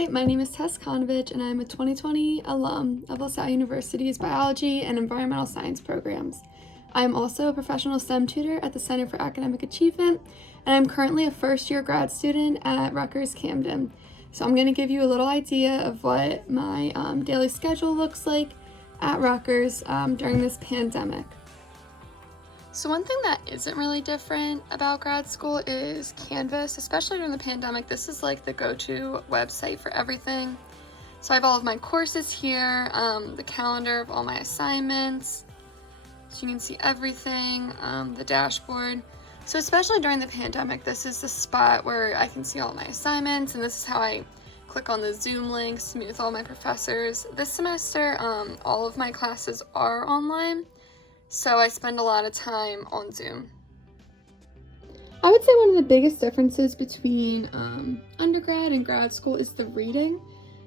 Hi, my name is Tess and I'm a 2020 alum of LaSalle University's Biology and Environmental Science programs. I'm also a professional STEM tutor at the Center for Academic Achievement, and I'm currently a first-year grad student at Rutgers Camden. So I'm going to give you a little idea of what my daily schedule looks like at Rutgers during this pandemic. So one thing that isn't really different about grad school is Canvas, especially during the pandemic. This is like the go-to website for everything. So I have all of my courses here, the calendar of all my assignments, so you can see everything, the dashboard. So especially during the pandemic, this is the spot where I can see all my assignments, and this is how I click on the Zoom links to meet with all my professors. This semester, all of my classes are online, so I spend a lot of time on Zoom. I would say one of the biggest differences between undergrad and grad school is the reading.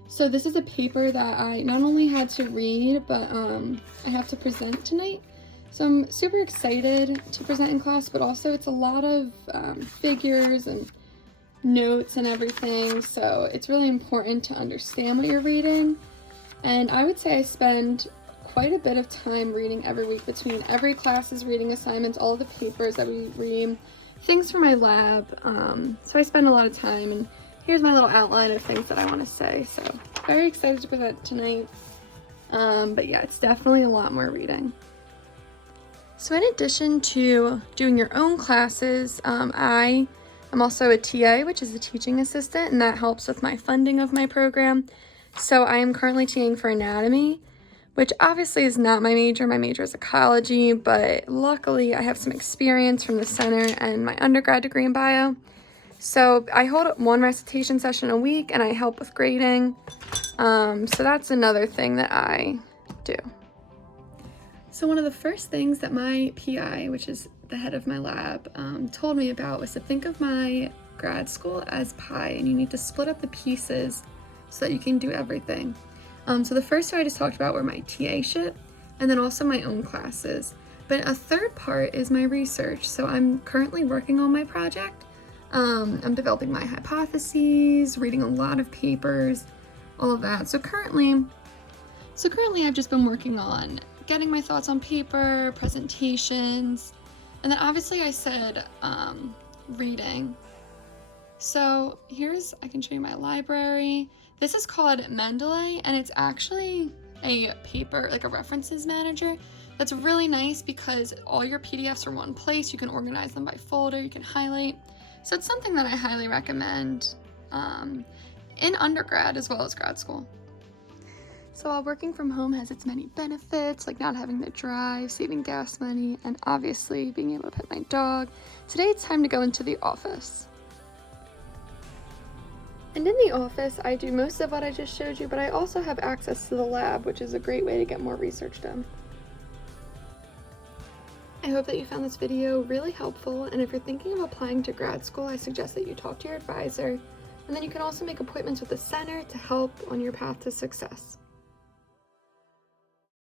So this is a paper that I not only had to read, but I have to present tonight. So I'm super excited to present in class, but also it's a lot of figures and notes and everything. So it's really important to understand what you're reading. And I would say I spend quite a bit of time reading every week between every class's reading assignments, all of the papers that we read, things for my lab. So I spend a lot of time, and here's my little outline of things that I want to say. So very excited to present tonight. But yeah, it's definitely a lot more reading. So in addition to doing your own classes, I am also a TA, which is a teaching assistant, and that helps with my funding of my program. So I am currently TAing for anatomy, which obviously is not my major. My major is ecology, but luckily I have some experience from the center and my undergrad degree in bio. So I hold one recitation session a week and I help with grading. So that's another thing that I do. So one of the first things that my PI, which is the head of my lab, told me about was to think of my grad school as pie, and you need to split up the pieces so that you can do everything. So the first two I just talked about were my TA-ship and then also my own classes. But a third part is my research. So I'm currently working on my project. I'm developing my hypotheses, reading a lot of papers, all of that. So currently I've just been working on getting my thoughts on paper, presentations, and then obviously I said reading. So I can show you my library. This is called Mendeley, and it's actually a paper, like a references manager. That's really nice because all your PDFs are in one place. You can organize them by folder, you can highlight. So it's something that I highly recommend in undergrad as well as grad school. So while working from home has its many benefits, like not having to drive, saving gas money, and obviously being able to pet my dog, today it's time to go into the office. And in the office, I do most of what I just showed you, but I also have access to the lab, which is a great way to get more research done. I hope that you found this video really helpful, and if you're thinking of applying to grad school, I suggest that you talk to your advisor, and then you can also make appointments with the center to help on your path to success.